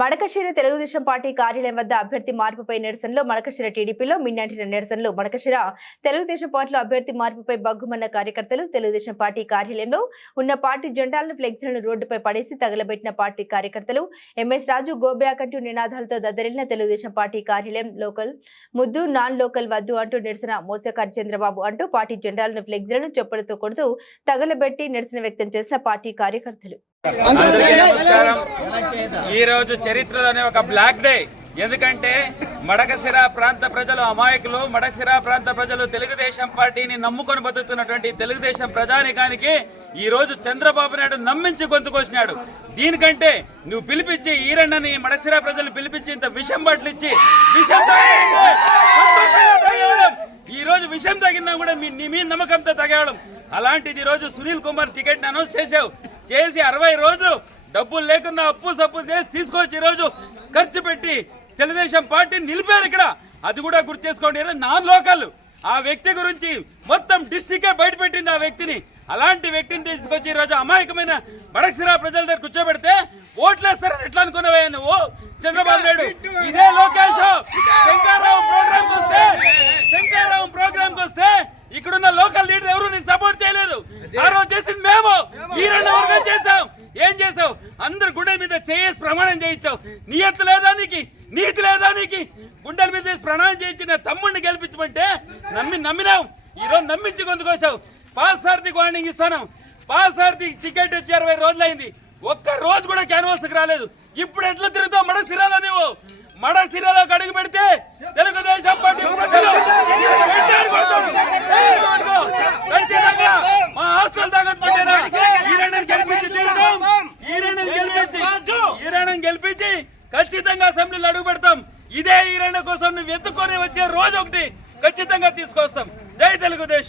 Madakasira Telugu Desam party కార్యాలయం వద్ద అభ్యర్థి మార్పుపై నిరసనలో. మడకశిర టీడీపీలో మిన్నంటిన నిరసనలు. మడకశిర తెలుగుదేశం పార్టీలో అభ్యర్థి మార్పుపై బగ్గుమన్న కార్యకర్తలు తెలుగుదేశం పార్టీ కార్యాలయంలో ఉన్న పార్టీ జెండాలను ఫ్లెక్సీలను రోడ్డుపై పడేసి తగలబెట్టిన పార్టీ కార్యకర్తలు. ఎంఎస్ రాజు గోబ్యాకంటూ నినాదాలతో దద్దరిల్లిన తెలుగుదేశం పార్టీ కార్యాలయం లోకల్ ముద్దు నాన్ లోకల్ వద్దు అంటూ నిరసన మోసకారి చంద్రబాబు అంటూ పార్టీ జెండాలను ఫ్లెక్సీలను చెప్పులతో కొడుతూ తగలబెట్టి నిరసన వ్యక్తం చేసిన పార్టీ కార్యకర్తలు. ఈ రోజు చరిత్రలోనే ఒక బ్లాక్ డే ఎందుకంటే మడకసిర ప్రాంత ప్రజలు అమాయకులు మడకసిర ప్రాంత ప్రజలు తెలుగుదేశం పార్టీని నమ్ముకొని బతుకుతున్నటువంటి తెలుగుదేశం ప్రజానికానికి ఈ రోజు చంద్రబాబు నాయుడు నమ్మించి గొంతుకొచ్చినాడు దీనికంటే నువ్వు పిలిపించి ఈరన్నని మడకసిర ప్రజలు పిలిపించి ఇంత విషం బట్టలు ఇచ్చి విషం ఈ రోజు విషం తగినా కూడా మీ నమ్మకంతో తగేయడం. అలాంటిది ఈ రోజు సునీల్ కుమార్ టికెట్ అనౌన్స్ చేసావు చేసి అరవై రోజులు డబ్బులు లేకుండా అప్పు సప్పు చేసి తీసుకొచ్చి ఈ రోజు ఖర్చు పెట్టి తెలుగుదేశం పార్టీని నిలిపారు ఇక్కడ. అది కూడా గుర్తు చేసుకోండి. Non local. ఆ వ్యక్తి గురించి మొత్తం డిస్టికే బయట పెట్టింది ఆ వ్యక్తిని. అలాంటి వ్యక్తిని తీసుకొచ్చి ఈరోజు రోజు అమాయకమైన బడక్సిరా ప్రజల దగ్గర కూర్చోబెడితే ఓట్లేస్తారని ఎట్లా అనుకున్నావే నువ్వు? చంద్రబాబు నాయుడు. ఇదే లోకేష్. శంకారావు ప్రోగ్రామ్ వస్తే శంకారావు ప్రోగ్రామ్ వస్తే ఇక్కడున్న లోకల్ లీడర్ ఎవరు? నేను సపోర్ట్ చేయలేదు. ఆ రోజు చేసింది మేము. ఈ రెండు వర్గం చేసాం ఏం చేసావు? అందరు గుండెల మీద చేసి ప్రమాణం చేయించావు. నీయత్తు లేదా నీకు? నీతి లేదా నీకు? గుండెల మీద చేసి ప్రమాణం చేయించి నా తమ్ముడిని గెలిపించమంటే నమ్మి నమ్మినావు. ఈ రోజు నమ్మించి గొంతుకోసావు సారథి వార్నింగ్ ఇస్తాను. పాసార్థి టికెట్ వచ్చి అరవై రోజులైంది. ఒక్క రోజు కూడా క్యాన్వాస్కి రాలేదు. ఇప్పుడు ఎట్లా తిరుగుతావు? మడ సిరాలో నువ్వు మడ సిరాలోకి అడుగు పెడితే ఖచ్చితంగా అసెంబ్లీలో అడుగు పెడతాం. ఇదే ఈరణ కోసం నువ్వు ఎత్తుకొని వచ్చే రోజు ఒకటి ఖచ్చితంగా తీసుకొస్తాం. జై తెలుగుదేశం.